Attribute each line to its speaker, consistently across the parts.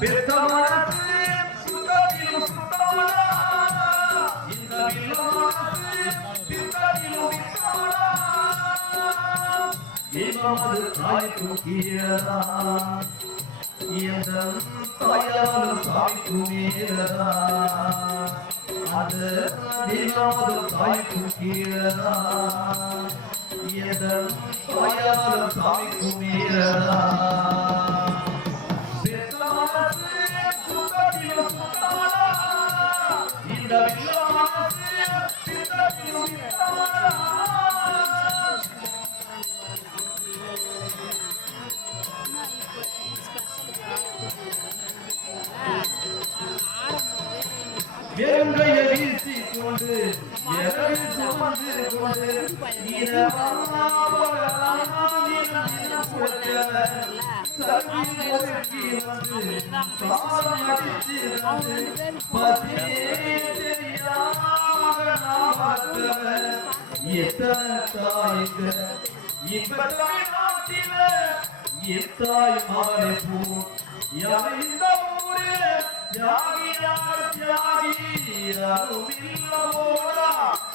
Speaker 1: பெத்த தாய் தூக்கியதா தாயாலும் தாய் அது இவமது தாய் தூக்கியதா? எந்த தாயாலும் தாய் தூக்கியதா வெறுங்கைய வீசி கொண்டு எரவில் கொண்டு எத்தாய் மகனை பூ இந்த ஊரே தியாகியார் தியாகி போடா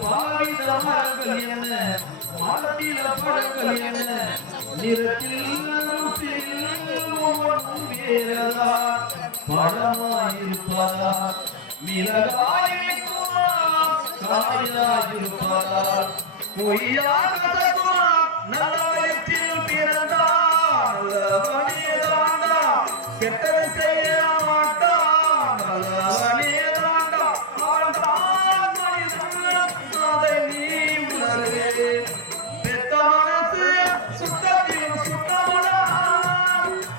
Speaker 1: பாவித மரங்கள் என்ன மாலத்தில பழங்கள் என்ன நிறத்தில் வேறதா பழமாயிருப்பதா மிளகாயிருப்பதா காயாயிருப்பதா பொய்யாக நல்லாயத்தில் பிறந்தால் பெத்த மனசு சுத்தத்திலும் சுத்தமடா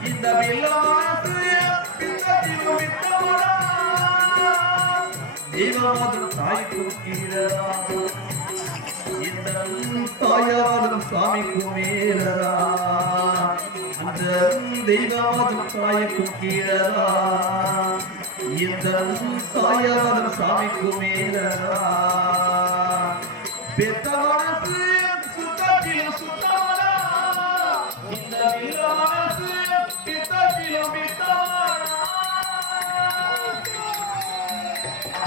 Speaker 1: இந்த வில்ல மனசு பித்தத்திலும் வித்தமடா தெய்வமது தாய் தூக்கிறதா இந்த தாயாரும் சாமிக்கும் மேலரா அந்த தாய்க்கும் கீழரா இந்த தாயாரும் சாமிக்கும் மேலரா Mita, Mita, Mita,